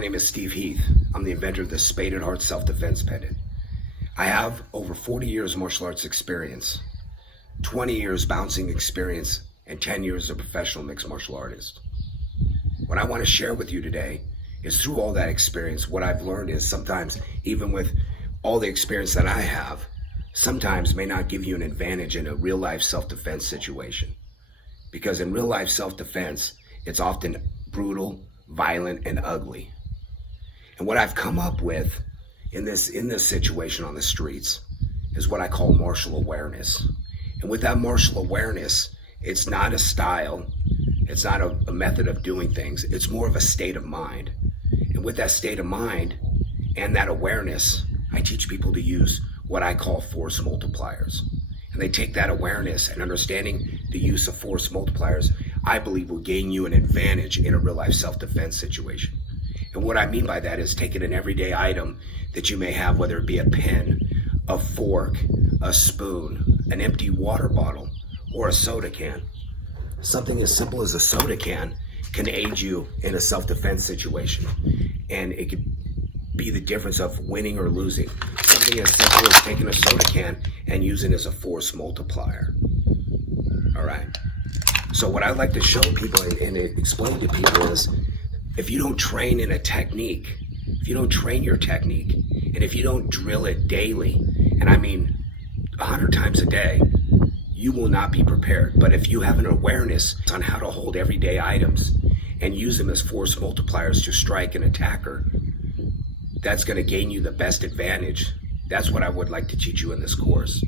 name is Steve Heath. I'm the inventor of the Spaded Heart self-defense pendant. I have over 40 years martial arts experience, 20 years bouncing experience, and 10 years as a professional mixed martial artist. What I want to share with you today is through all that experience, what I've learned is sometimes, even with all the experience that I have, sometimes may not give you an advantage in a real life self-defense situation. Because in real life self-defense, it's often brutal, violent, and ugly. And what I've come up with in this situation on the streets is what I call martial awareness. And with that martial awareness, it's not a style, it's not a method of doing things, it's more of a state of mind. And with that state of mind and that awareness, I teach people to use what I call force multipliers. And they take that awareness and understanding the use of force multipliers, I believe will gain you an advantage in a real life self-defense situation. And what I mean by that is taking an everyday item that you may have, whether it be a pen, a fork, a spoon, an empty water bottle, or a soda can. Something as simple as a soda can aid you in a self-defense situation. And it could be the difference of winning or losing. Something as simple as taking a soda can and using it as a force multiplier. All right. So what I like to show people and explain to people is, if you don't train in a technique, if you don't train your technique, and if you don't drill it daily, and I mean 100 times a day, you will not be prepared. But if you have an awareness on how to hold everyday items and use them as force multipliers to strike an attacker, that's going to gain you the best advantage. That's what I would like to teach you in this course.